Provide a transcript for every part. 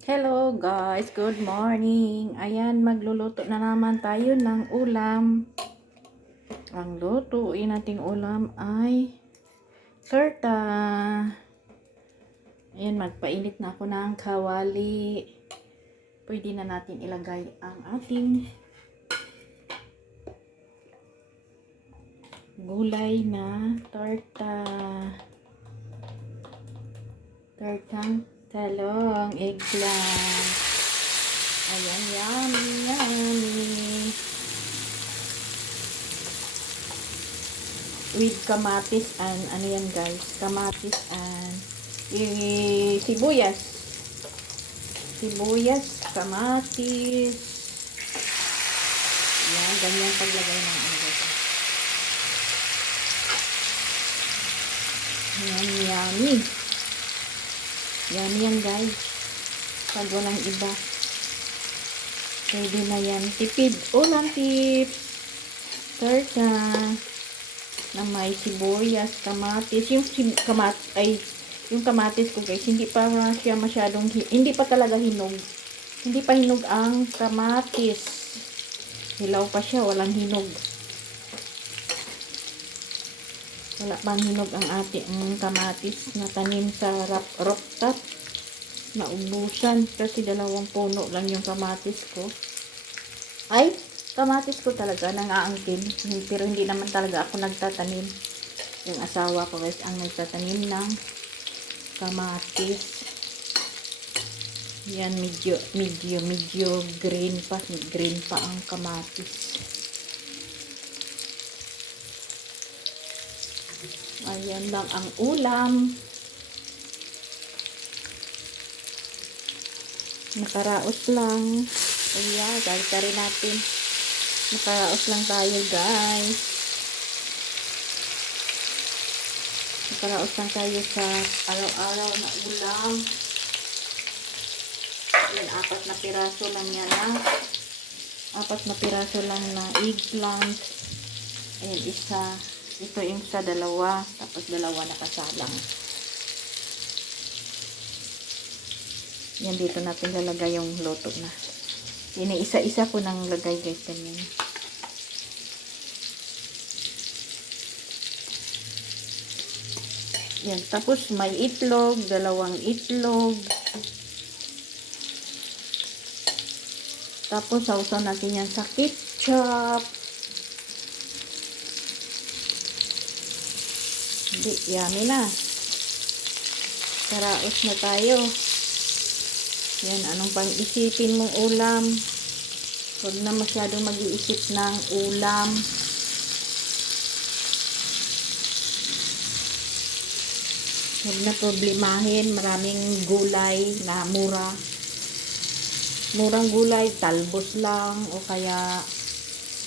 Hello guys, good morning. Ayan, magluluto na naman tayo ng ulam. Ang lutuin nating ulam ay torta. Ayan, magpainit na ako ng kawali. Pwede na natin ilagay ang ating gulay na torta. Tortang talong, eggplant. Ayan, yummy, yummy. With kamatis and ano yan guys, kamatis and sibuyas. Sibuyas, kamatis. Yan, ganyan paglagay ng ano guys. Yan, yummy. Yummy yan guys. Pag walang iba. Pwede na yan. Tipid. Ulam tips. Torta. Na may sibuyas, kamatis. Yung kamatis ko guys, hindi pa siya masyadong, hindi pa talaga hinog. Hindi pa hinog ang kamatis. Hilaw pa siya, walang hinog. Wala pang hinog ang ating kamatis na tanim sa rooftop. Naubusan kasi 2 puno lang yung kamatis ko. Ay, kamatis ko talaga nangaangkin. Pero hindi naman talaga ako nagtatanim. Yung asawa ko guys ang nagtatanim ng kamatis. Yan, medyo green pa ang kamatis. Ayan lang ang ulam. Nakaraos lang. Ayan, rin natin. Nakaraos lang tayo guys. Nakaraos lang tayo sa araw-araw na ulam. Ayan, 4 na piraso lang yan na. 4 na piraso lang na eggplant. Ayan, isa. Ito yung sa 2. Tapos 2 nakasalang. Yan, dito natin lalagay yung luto na. Yan, isa-isa ko nang lagay guys. Ganyan. Yan, tapos may itlog, 2 itlog. Tapos sausaw natin yan sa ketchup. Hindi, yummy na. Karaos na tayo. Yan, anong pang isipin mong ulam? Huwag na masyadong mag-iisip ng ulam. Huwag na problemahin. Maraming gulay na mura. Murang gulay, talbos lang. O kaya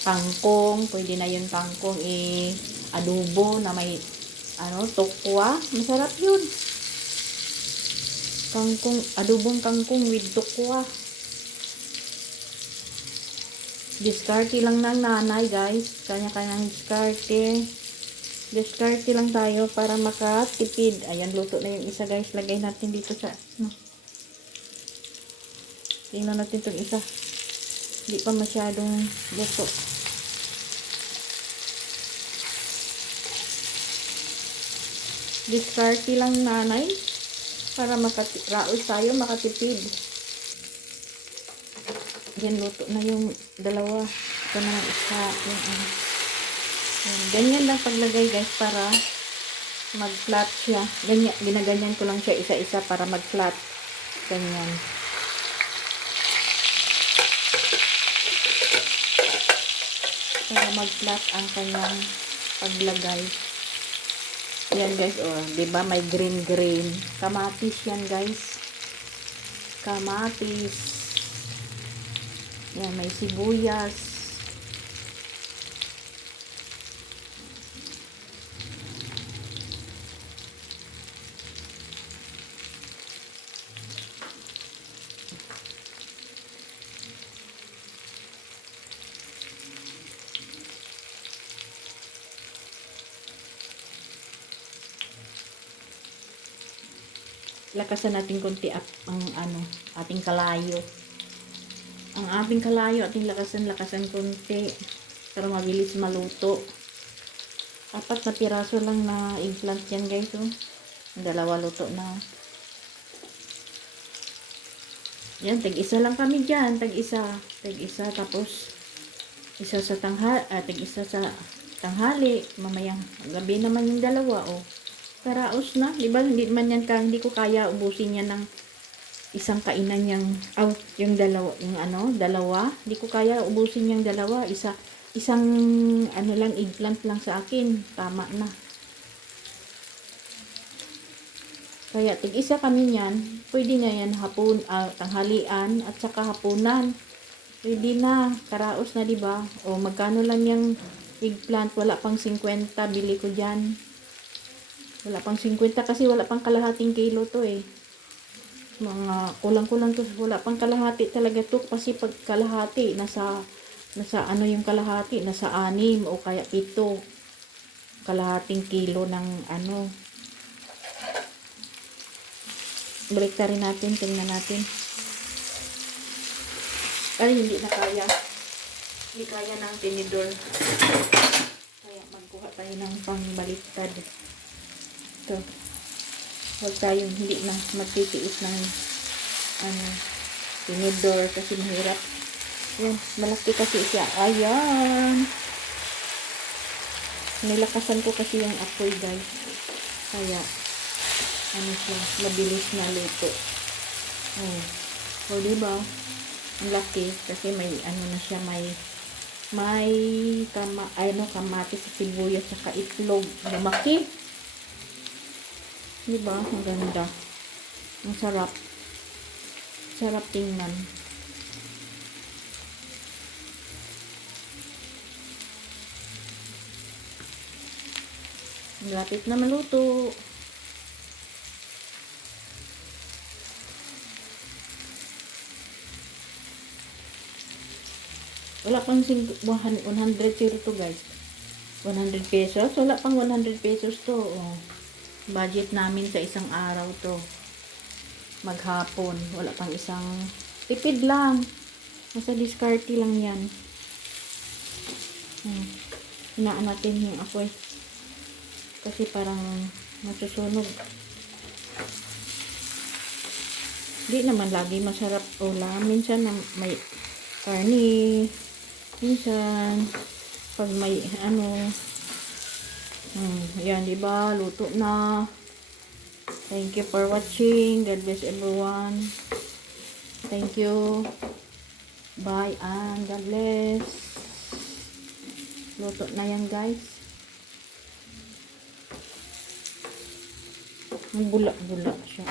kangkong. Pwede na yung kangkong adobo na may tokwa. Masarap yun. Kangkong, adobong kangkong with tokwa. Diskarte lang ng nanay guys. Kanya-kanyang diskarte. Diskarte lang tayo para makatipid. Ayan, luto na yung isa guys. Lagay natin dito sa tingnan natin itong isa. Hindi pa masyadong luto. Diskarte lang nanay para makaraos tayo, makatipid. Yan, luto na yung 2. Ito na yung isa. Yan. Ganyan lang paglagay guys para mag-flat siya. Ganyan, ginaganyan ko lang siya isa-isa para mag-flat. Ganyan. Para mag-flat ang kanyang paglagay. Yan guys, diba may green. Kamatis yan guys. Kamatis. Yan, may sibuyas. lakasan natin konti ang ating kalayo. Ang ating kalayo, ating lakasan konti para mabilis maluto. 4 na piraso lang na eggplant yan guys. Oh. 2 luto na. Yan, tag-isa lang kami dyan. Tag-isa. Tapos, isa sa tag-isa sa tanghali. Mamayang gabi naman yung 2. Oh. Karaos na. Diba? Hindi ko kaya ubusin yan ng isang kainan yung 2. Yung 2. Hindi ko kaya ubusin yung 2. Isang lang, eggplant lang sa akin. Tama na. Kaya tig-isa kami niyan, pwede na yan tanghalian at saka hapunan. Pwede na, karaos na 'di ba? O magkano lang yung eggplant, wala pang 50 bili ko diyan. Wala pang 50 kasi wala pang kalahating kilo to eh. Mga kulang-kulang to, wala pang kalahati talaga to kasi pag kalahati nasa yung kalahati nasa 6 o kaya 7 kalahating kilo ng balik rin natin, tingnan natin. Ay, hindi na kaya. Hindi kaya ng tinidor. Kaya magkuha tayo ng pangbaliktad. Ito. Huwag tayong hindi na magtitiis ng tinidor kasi mahirap. Yan, malaki kasi siya. Ayan. Nilakasan ko kasi yung apoy guys. Kaya siya, mabilis na luto. O diba? Ang laki kasi may na siya, may kamatis sa sibuyas saka itlog. Lumaki. Diba? Ang ganda. Ang sarap. Sarap tingnan. Malapit na maluto. Wala pang 100 to guys. 100 pesos. Wala pang 100 pesos to. Oh. Budget namin sa isang araw to. Maghapon. Wala pang isang tipid lang. Nasa diskarte lang yan. Hinaan natin yung apoy. Kasi parang masusunog. Di naman lagi masarap ulam. Minsan may karni. Minsan pag may yan diba, luto na. Thank you for watching. God bless everyone. Thank you. Bye and God bless. Luto na yan guys. Ang bula-bula siya.